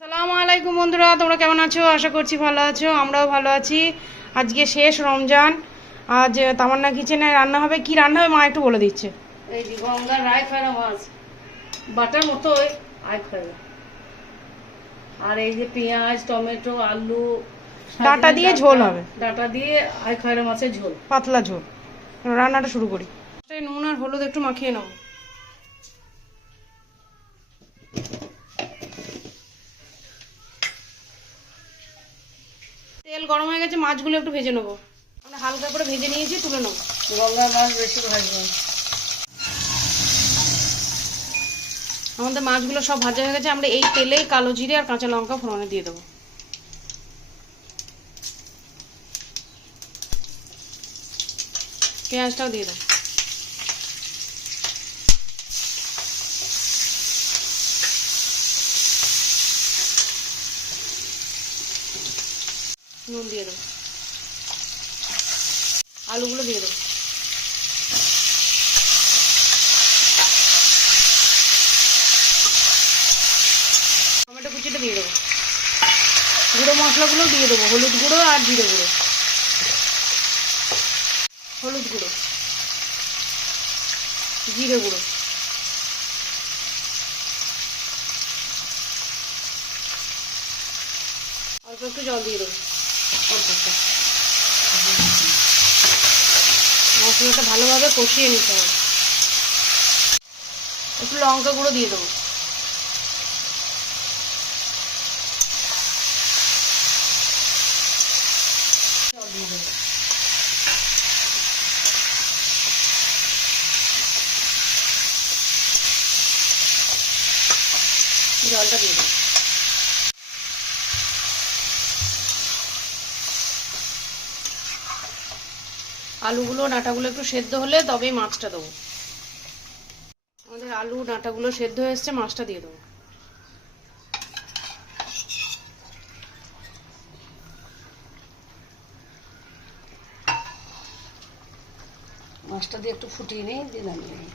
সালামু আলাইকুম বন্ধুরা তোমরা কেমন আছো? আশা করছি ভালো আছো আমরাও ভালো আছি। আজকে শেষ রমজান। আজ তামান্না কিচেনে রান্না হবে। কি রান্না হবে মা একটু বলে দিচ্ছে। এই যে গঙ্গার রায় খয়রা মাছ। বাটার মতো আয় খয়রা আর এই যে পেঁয়াজ টমেটো আলু ডাঁটা দিয়ে ঝোল হবে। ডাটা দিয়ে আয় খয়রা মাছের ঝোল। পাতলা ঝোল। রান্নাটা শুরু করি। নুন আর হলুদ একটু মাখিয়ে নেব গরম হয়ে গেছে মাছগুলো একটু ভেজে নেব। আমরা হালকা করে ভেজে নিয়েছি তুলে নেব। গঙ্গা মাছ বেশি ভাজবো। আমাদের মাছগুলো সব ভাজা হয়ে গেছে আমরা এই তেলেই কালো জিরে আর কাঁচা লঙ্কা ফোড়নে দিয়ে দেবো। পেঁয়াজটাও দিয়ে দেবো। নুন দিয়ে দেবো। আলুগুলো দিয়ে দেবো। টমেটো কুচিটা দিয়ে দেবো। গুঁড়ো মশলাগুলো দিয়ে দেবো, হলুদ গুঁড়ো আর জিরে গুঁড়ো। হলুদ গুঁড়ো, জিরে গুঁড়ো। অল্প একটু জল দিয়ে দেবো। মশলাটা ভালোভাবে কষিয়ে নিতে হবে। একটু লঙ্কা গুঁড়ো দিয়ে দেবো। জলটা দিয়ে দেবো। আলুগুলো ডাঁটাগুলো একটু সেদ্ধ হলে তবেই মাছটা দেবো। আমাদের আলু ডাঁটাগুলো সেদ্ধ হয়ে এসছে মাছটা দিয়ে দেবো। মাছটা দিয়ে একটু ফুটিয়ে নিই দিয়ে নামিয়ে নিই।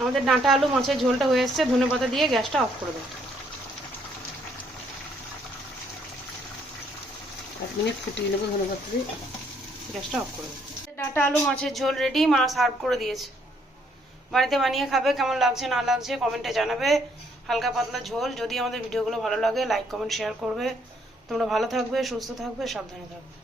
আমাদের ডাঁটা আলু মাছের ঝোলটা হয়ে এসছে ধনে পাতা দিয়ে গ্যাসটা অফ করে দেবো। এক মিনিট ফুটিয়ে নেব ধন্যবাদ দিয়ে। গ্যাসটা অফ করে ডাটা, আলু, মাছের ঝোল রেডি মা সার্ভ করে দিয়েছে। বাড়িতে বানিয়ে খাবে, কেমন লাগছে, না লাগছে কমেন্টে জানাবে। হালকা পাতলা ঝোল, যদি আমাদের ভিডিওগুলো ভালো লাগে লাইক কমেন্ট শেয়ার করবে। তোমরা ভালো থাকবে, সুস্থ থাকবে, সাবধানে থাকবে।